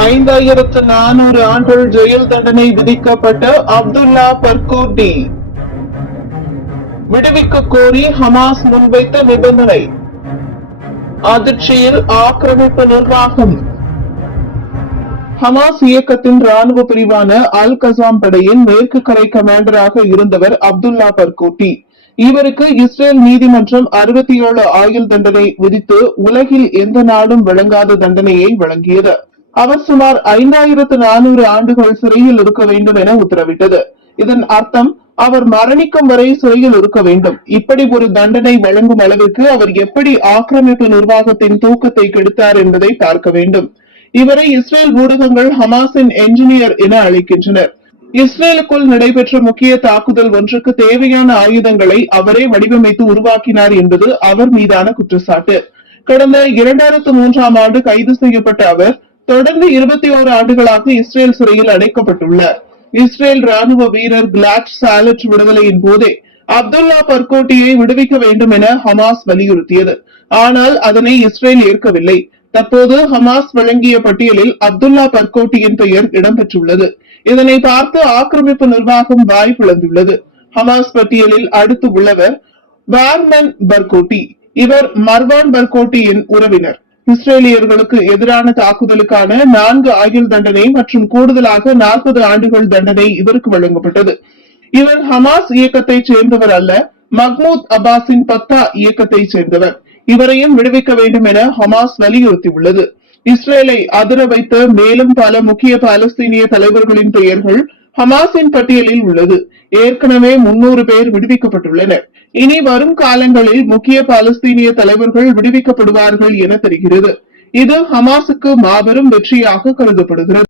ஐந்தாயிரத்து நானூறு ஆண்டுகள் ஜெயில் தண்டனை விதிக்கப்பட்ட அப்துல்லா பர்கூட்டி விடுவிக்க கோரி ஹமாஸ் முன்வைத்த நிபந்தனை. அதிர்ச்சியில் ஆக்கிரமிப்பு நிர்வாகம். ஹமாஸ் இயக்கத்தின் ராணுவ பிரிவான அல் கசாம் படையின் மேற்கு கரை கமாண்டராக இருந்தவர் அப்துல்லா பர்கூட்டி இவருக்கு இஸ்ரேல் நீதிமன்றம் அறுபத்தி ஏழு ஆயுள் தண்டனை விதித்து உலகில் எந்த நாடும் வழங்காத தண்டனையை வழங்கியது. அவர் சுமார் ஐந்தாயிரத்து நானூறு ஆண்டுகள் சிறையில் இருக்க வேண்டும் என உத்தரவிட்டது. இதன் அர்த்தம் அவர் மரணிக்கும் வரை சிறையில் இருக்க வேண்டும். இப்படி ஒரு தண்டனை வழங்கும் அளவிற்கு அவர் எப்படி ஆக்கிரமிப்பு நிர்வாகத்தின் தூக்கத்தை கெடுத்தார் என்பதை பார்க்க வேண்டும். இவரை இஸ்ரேல் ஊடகங்கள் ஹமாஸின் என்ஜினியர் என அழைக்கின்றனர். இஸ்ரேலுக்குள் நடைபெற்ற முக்கிய தாக்குதல் ஒன்றுக்கு தேவையான ஆயுதங்களை அவரே வடிவமைத்து உருவாக்கினார் என்பது அவர் மீதான குற்றச்சாட்டு. கடந்த இரண்டாயிரத்து மூன்றாம் ஆண்டு கைது செய்யப்பட்ட அவர் தொடர்ந்து இருபத்தி ஓரு ஆண்டுகளாக இஸ்ரேல் சிறையில் அடைக்கப்பட்டுள்ளார் இஸ்ரேல் ராணுவ வீரர் கிளாட் சாலட் விடுதலையின் போதே அப்துல்லா பர்கோட்டியை விடுவிக்க வேண்டும் என ஹமாஸ் வலியுறுத்தியது. ஆனால் அதனை இஸ்ரேல் ஏற்கவில்லை. தற்போது ஹமாஸ் வழங்கிய பட்டியலில் அப்துல்லா பர்கோட்டியின் பெயர் இடம்பெற்றுள்ளது. இதனை பார்த்து ஆக்கிரமிப்பு நிர்வாகம் வாய் பிளந்துள்ளது. ஹமாஸ் பட்டியலில் அடுத்து உள்ளவர் வார்மன் பர்கோட்டி. இவர் மர்வான் பர்கோட்டியின் உறவினர். இஸ்ரேலியர்களுக்கு எதிரான தாக்குதலுக்கான நான்கு ஆயுள் தண்டனை மற்றும் கூடுதலாக நாற்பது ஆண்டுகள் தண்டனை இவருக்கு வழங்கப்பட்டது. இவர் ஹமாஸ் இயக்கத்தை சேர்ந்தவர் அல்ல மஹ்மூத் அப்பாஸின் பத்தா இயக்கத்தை சேர்ந்தவர். இவரையும் விடுவிக்க வேண்டும் என ஹமாஸ் வலியுறுத்தியுள்ளது. இஸ்ரேலை அதிர வைத்த மேலும் பல முக்கிய பாலஸ்தீனிய தலைவர்களின் பெயர்கள் ஹமாஸின் பட்டியலில் உள்ளது. ஏற்கனவே முன்னூறு பேர் விடுவிக்கப்பட்டுள்ளனர். இனி வரும் காலங்களில் முக்கிய பாலஸ்தீனிய தலைவர்கள் விடுவிக்கப்படுவார்கள் என தெரிகிறது. இது ஹமாஸுக்கு மாபெரும் வெற்றியாக கருதப்படுகிறது.